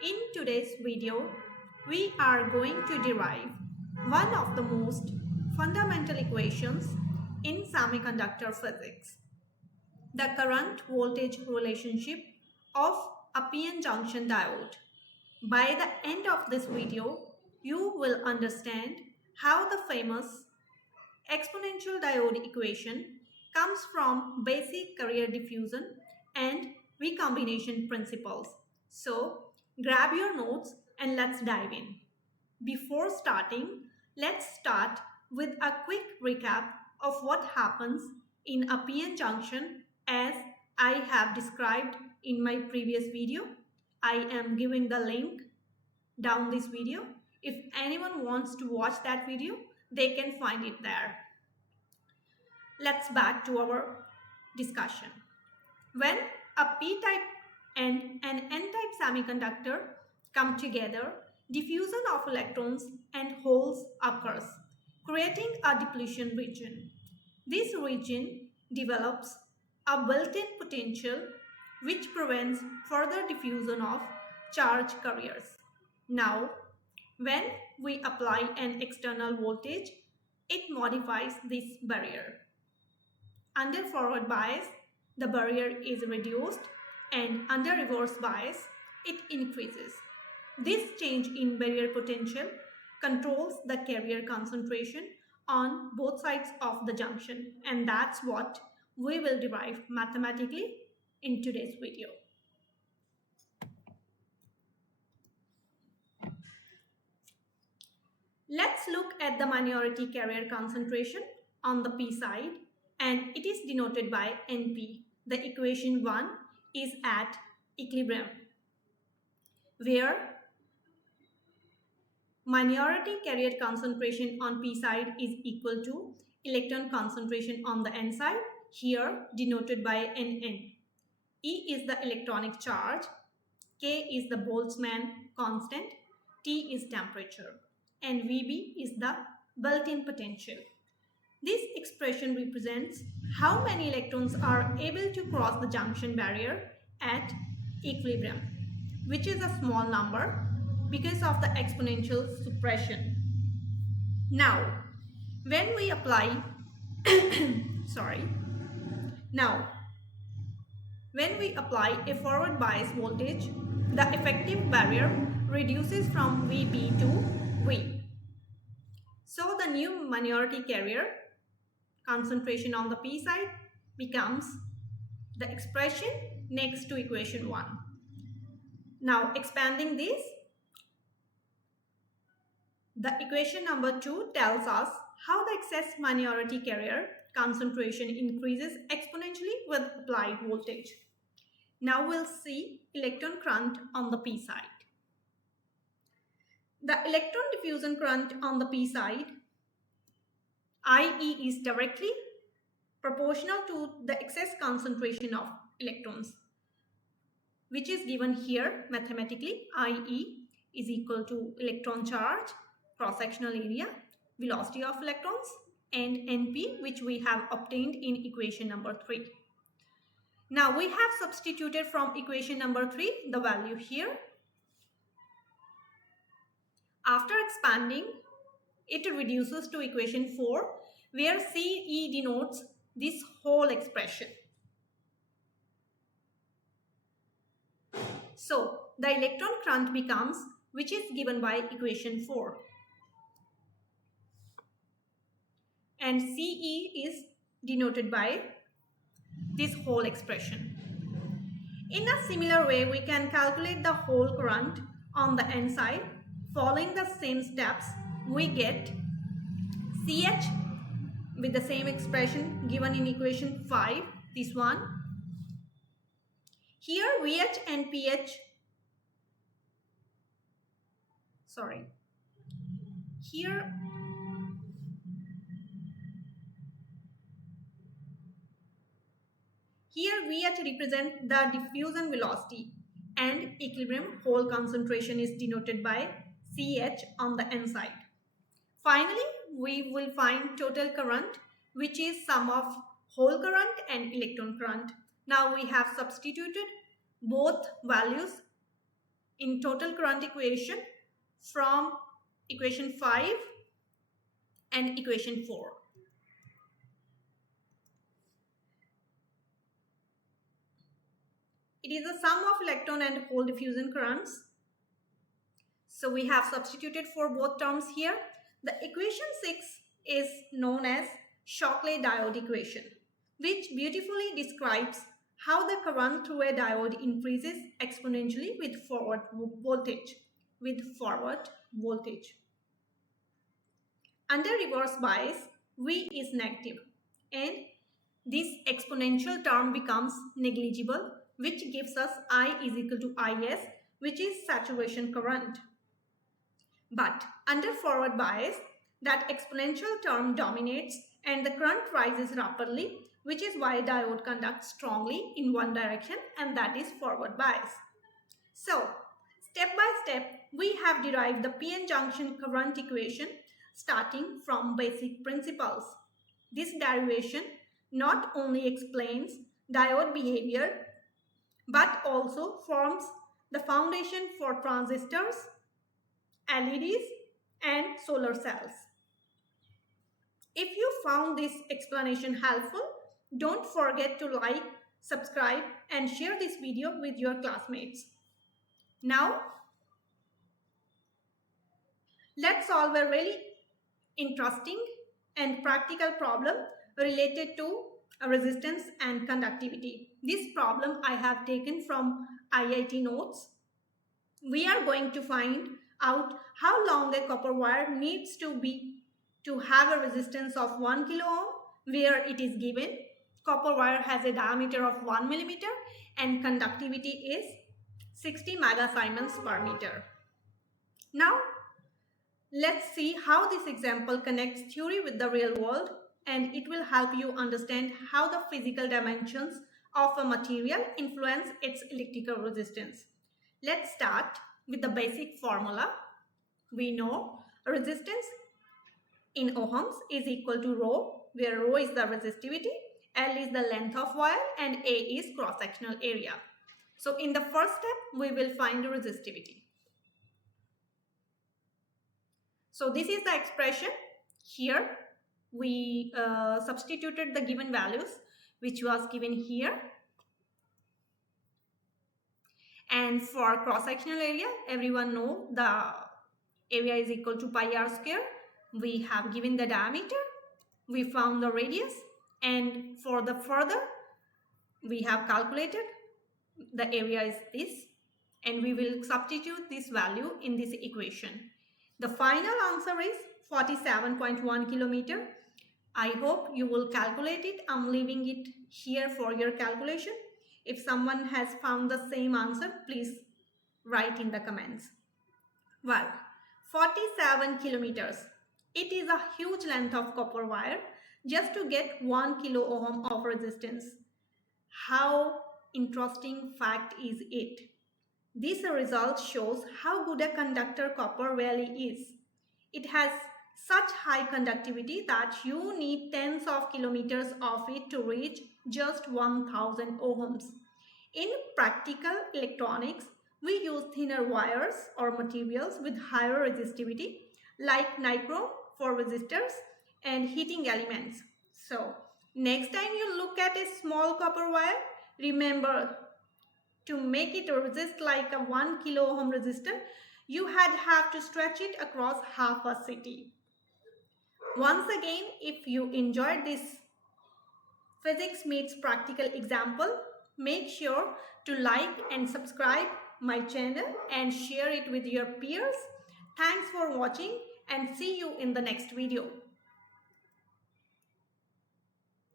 In today's video, we are going to derive one of the most fundamental equations in semiconductor physics, the current voltage relationship of a PN junction diode. By the end of this video, you will understand how the famous exponential diode equation comes from basic carrier diffusion and recombination principles. So, grab your notes and let's dive in. Before starting, let's start with a quick recap of what happens in a PN junction as I have described in my previous video. I am giving the link down this video. If anyone wants to watch that video, they can find it there. Let's back to our discussion. When a p-type and an n-type semiconductor come together, diffusion of electrons and holes occurs, creating a depletion region. This region develops a built-in potential which prevents further diffusion of charge carriers. Now, when we apply an external voltage, it modifies this barrier. Under forward bias, the barrier is reduced, and under reverse bias, it increases. This change in barrier potential controls the carrier concentration on both sides of the junction, and that's what we will derive mathematically in today's video. Let's look at the minority carrier concentration on the p side, and it is denoted by Np. The equation 1 is at equilibrium, where minority carrier concentration on p side is equal to electron concentration on the n side, here denoted by Nn. E is the electronic charge, K is the Boltzmann constant, T is temperature, and Vb is the built-in potential. This expression represents how many electrons are able to cross the junction barrier at equilibrium, which is a small number because of the exponential suppression. Now, when we apply when we apply a forward bias voltage, the effective barrier reduces from Vb to V. So the new minority carrier concentration on the p side becomes the expression next to equation 1. Now expanding this, the equation number 2 tells us how the excess minority carrier concentration increases exponentially with applied voltage. Now we'll see electron current on the p side. The electron diffusion current on the p side, IE, is directly proportional to the excess concentration of electrons, which is given here mathematically. IE is equal to electron charge, cross-sectional area, velocity of electrons, and Np, which we have obtained in equation number 3. Now we have substituted from equation number 3 the value here. After expanding, it reduces to equation 4, where Ce denotes this whole expression. So the electron current becomes, which is given by equation 4. And Ce is denoted by this whole expression. In a similar way, we can calculate the whole current on the n side. Following the same steps, we get Ch with the same expression given in equation 5, this one. Here Vh and Ph, Here Vh represents the diffusion velocity, and equilibrium hole concentration is denoted by Ch on the n side. Finally, we will find total current, which is sum of hole current and electron current. Now we have substituted both values in total current equation from equation 5 and equation 4. It is the sum of electron and hole diffusion currents. So we have substituted for both terms here. The equation 6 is known as Shockley diode equation, which beautifully describes how the current through a diode increases exponentially with forward voltage. Under reverse bias, V is negative and this exponential term becomes negligible, which gives us I is equal to Is, which is saturation current. But under forward bias, that exponential term dominates and the current rises rapidly, which is why diode conducts strongly in one direction, and that is forward bias. So, step by step, we have derived the PN junction current equation starting from basic principles. This derivation not only explains diode behavior, but also forms the foundation for transistors, LEDs, and solar cells. If you found this explanation helpful, don't forget to like, subscribe, and share this video with your classmates. Now, let's solve a really interesting and practical problem related to resistance and conductivity. This problem I have taken from IIT notes. We are going to find out how long a copper wire needs to be to have a resistance of 1 kilo ohm, where it is given copper wire has a diameter of 1 millimeter and conductivity is 60 megasiemens per meter. Now, let's see how this example connects theory with the real world, and it will help you understand how the physical dimensions of a material influence its electrical resistance. Let's start with the basic formula. We know resistance in ohms is equal to rho, where rho is the resistivity, L is the length of wire, and A is cross-sectional area. So in the first step, we will find the resistivity. So this is the expression. Here we substituted the given values, which was given here. And for cross-sectional area, everyone know the area is equal to pi r square. We have given the diameter, we found the radius, and for the further, we have calculated the area is this, and we will substitute this value in this equation. The final answer is 47.1 kilometer. I hope you will calculate it. I'm leaving it here for your calculation. If someone has found the same answer, please write in the comments. Well, 47 kilometers. It is a huge length of copper wire just to get 1 kilo ohm of resistance. How interesting fact is it? This result shows how good a conductor copper really is. It has such high conductivity that you need tens of kilometers of it to reach just 1000 ohms. In practical electronics, we use thinner wires or materials with higher resistivity like nichrome for resistors and heating elements. So, next time you look at a small copper wire, remember to make it resist like a 1 kilo ohm resistor, you have to stretch it across half a city. Once again, if you enjoyed this physics meets practical example, make sure to like and subscribe my channel and share it with your peers. Thanks for watching and see you in the next video.